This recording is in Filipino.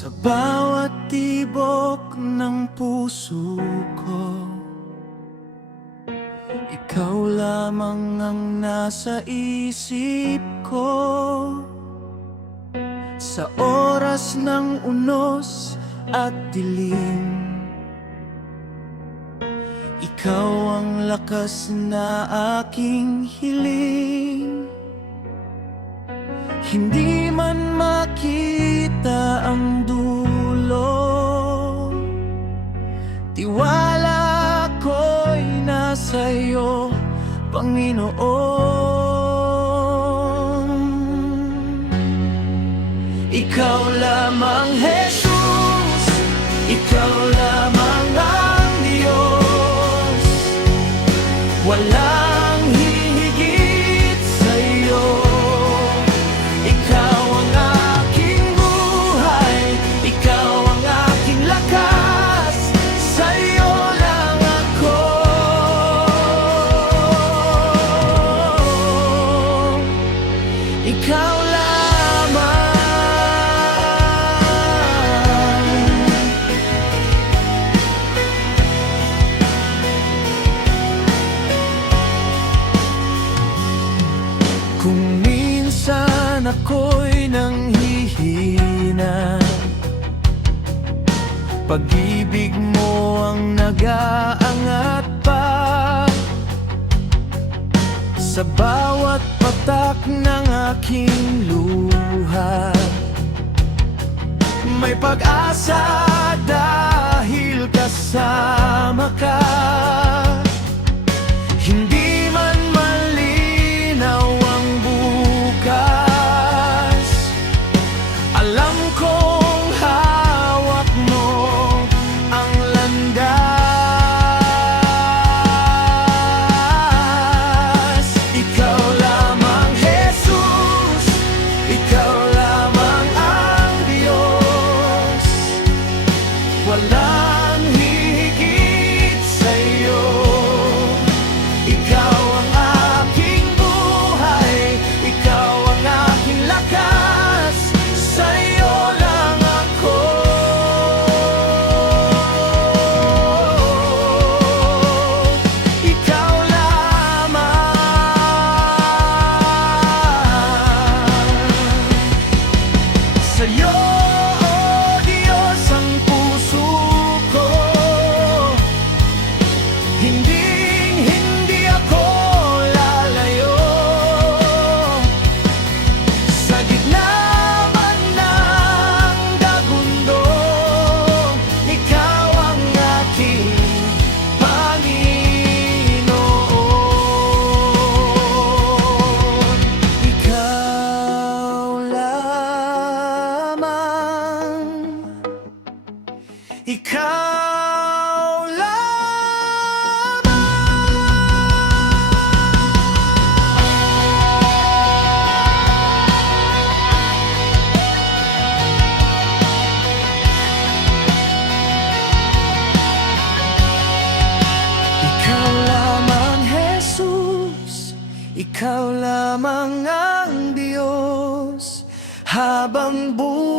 Sa bawat tibok ng puso ko, ikaw lamang ang nasa isip ko. Sa oras ng unos at dilim, ikaw ang lakas na aking hiling. Hindi man makita ang dulo, tiwala ko'y nasa iyo, Panginoon. Ikaw lamang, Jesus, ikaw lamang ang Diyos. Walang hihigit sa iyo. Ikaw ang aking buhay, ikaw ang aking lakas, sa iyo lang ako. Ikaw lamang. Kung minsan ako'y nanghihina, pag-ibig mo ang nag-aangat pa. Sa bawat patak ng aking luha, may pag-asa dahil kasama ka. Hindi man malinaw ang bukas, alam kong hawak mo ang landas. Ikaw lamang, Jesus, ikaw lamang ang Diyos. Walang hihigit sa iyo. Ikaw ang aking buhay, ikaw ang aking lakas, sa iyo lang ako. Ikaw lamang. Sa iyo, oh Diyos, ang puso ko. Hindi ako lalayo. Sa gitna man ng dagundong, ikaw ang aking Panginoon. Ikaw lamang. Ikaw lamang. Ikaw lamang, Jesus, ikaw lamang ang Diyos. Habang buhay